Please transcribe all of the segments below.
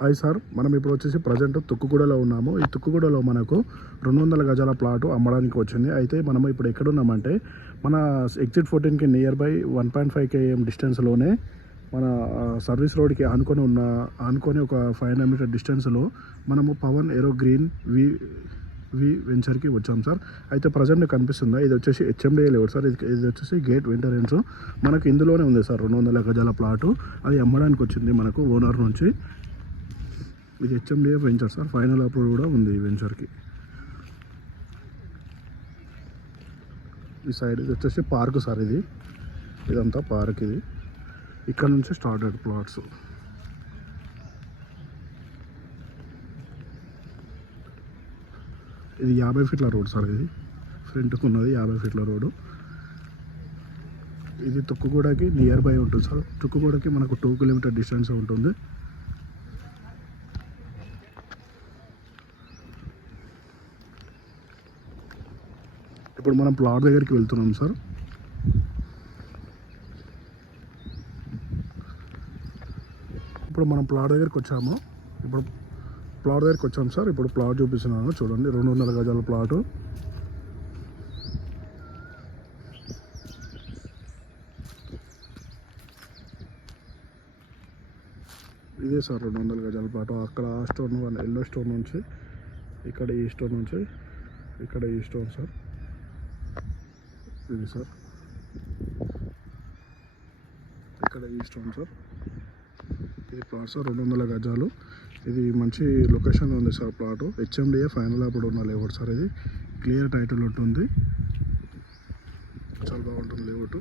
Hi sir, మనం ఇప్పుడు వచ్చేసి ప్రజెంట్ తుక్కుగూడలో ఉన్నాము. ఈ తుక్కుగూడలో మనకు 200 గజాల ప్లాటు అమ్మడానికి వచ్చింది. అయితే మనము ఇప్పుడు ఎక్కడున్నామంటే మన ఎగ్జిట్ 14కి నియర్ బై 1.5 km డిస్టెన్స్లోనే మన సర్వీస్ రోడ్కి ఆనుకొని ఒక 500 మీటర్ డిస్టెన్స్లో మనము పవన్ ఏరో గ్రీన్ వి వెంచర్కి వచ్చాం సార్. అయితే ప్రజెంట్ కనిపిస్తుందా, ఇది వచ్చేసి హెచ్ఎండిఏ లేఅవుట్ సార్. ఇది వచ్చేసి గేట్ వెంటరెన్స్ మనకు ఇందులోనే ఉంది సార్. 200 గజాల ప్లాటు అది అమ్మడానికి వచ్చింది మనకు ఓనర్ నుంచి. ఇది HMDA venture sir. Final approve కూడా ఉంది ఈ వెంచర్కి. ఈ సైడ్ ఇది వచ్చేసి పార్క్ సార్. ఇదంతా పార్క్. ఇది ఇక్కడ నుంచి స్టార్టెడ్ ప్లాట్స్. ఇది 50 ఫీట్ల రోడ్ సార్. ఇది ఫ్రంట్కు ఉన్నది 50 ఫీట్ల రోడ్డు. ఇది తుక్కుగూడకి నియర్ బై ఉంటుంది సార్. తుక్కుగూడకి మనకు 2 కిలోమీటర్ డిస్టెన్స్ ఉంటుంది. ఇప్పుడు మనం ప్లాట్ దగ్గరికి వెళ్తున్నాం సార్. ఇప్పుడు మనం ప్లాట్ దగ్గరికి వచ్చాము. సార్. ఇప్పుడు ప్లాట్ చూపిస్తున్నాను చూడండి. 200 గజాల ప్లాటు. ఇదే సార్ 200 గజాల ప్లాటు. అక్కడ ఆ స్టోన్ ఎల్లో స్టోన్ నుంచి ఇక్కడ ఈ స్టోన్ నుంచి ఇక్కడ ఈ స్టోన్ సార్. ఇది సార్ ఇక్కడ ఈ స్టోన్ సార్. ఇది ప్లాట్ సార్ 200 గజాలు. ఇది మంచి లొకేషన్లో ఉంది సార్ ప్లాటు. హెచ్ఎండిఏ ఫైనల్ అప్పుడు ఉన్న లేఅవుట్ సార్. ఇది క్లియర్ టైటిల్ ఉంటుంది. చాలా బాగుంటుంది లేఅవుట్.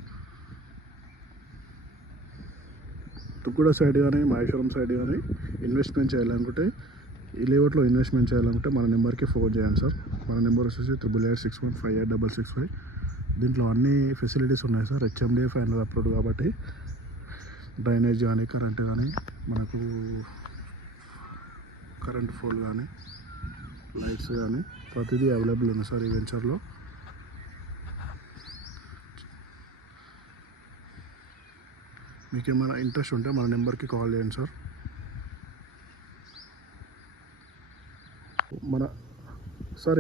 తుక్కుగూడ సైడ్ కానీ మహేశ్వరం సైడ్ కానీ ఇన్వెస్ట్మెంట్ చేయాలనుకుంటే, ఈ లేఅవుట్లో ఇన్వెస్ట్మెంట్ చేయాలనుకుంటే మన నెంబర్కి ఫోన్ చేయండి సార్. మన నెంబర్ వచ్చేసి 8886158665. దీంట్లో అన్ని ఫెసిలిటీస్ ఉన్నాయి సార్. హెచ్ఎండిఏ ఫైనల్ అప్రూవ్డ్ కాబట్టి డ్రైనేజ్ కానీ కరెంట్ కానీ మనకు కరెంట్ పోల్ కానీ లైట్స్ కానీ ప్రతిదీ అవైలబుల్ ఉంది సార్ ఈ వెంచర్లో. మీకు ఏమైనా ఇంట్రెస్ట్ ఉంటే మన నెంబర్కి కాల్ చేయండి సార్.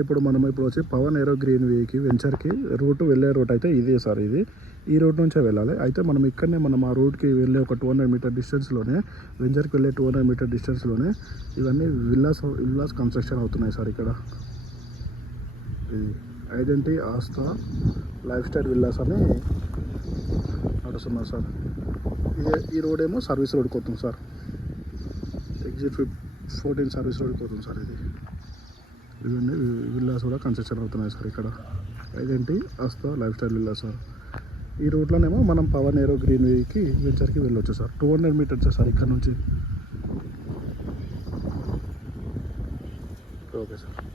ఇప్పుడు మనం వచ్చి పవన్ ఏరో గ్రీన్ వీకి వెంచర్కి వెళ్ళే రూట్ అయితే ఇదే సార్. ఈ రూట్ నుంచే వెళ్ళాలి. అయితే మనం ఇక్కడనే ఆ రూట్కి వెళ్ళే ఒక 200 మీటర్ డిస్టెన్స్లోనే, వెంచర్కి వెళ్ళే 200 మీటర్ డిస్టెన్స్లోనే ఇవన్నీ విల్లాస్ కన్స్ట్రక్షన్ అవుతున్నాయి సార్. ఇక్కడ ఇది identity Aastha life style villas అని నడుస్తున్నారు సార్. ఈ రోడ్ ఏమో సర్వీస్ రోడ్కి వస్తుంది సార్. ఎగ్జిట్ 14 సర్వీస్ రోడ్కి వస్తుంది సార్. ఇవన్నీ విల్లాస్ కూడా కన్స్ట్రక్షన్ అవుతున్నాయి సార్. ఇక్కడ identity Aastha life style villas sir. ఈ రూట్లోనేమో మనం పవన్ ఏరో గ్రీన్ వీకి వెంచర్కి వెళ్ళొచ్చు సార్. 200 మీటర్స్ సార్ ఇక్కడ నుంచి. Okay sir.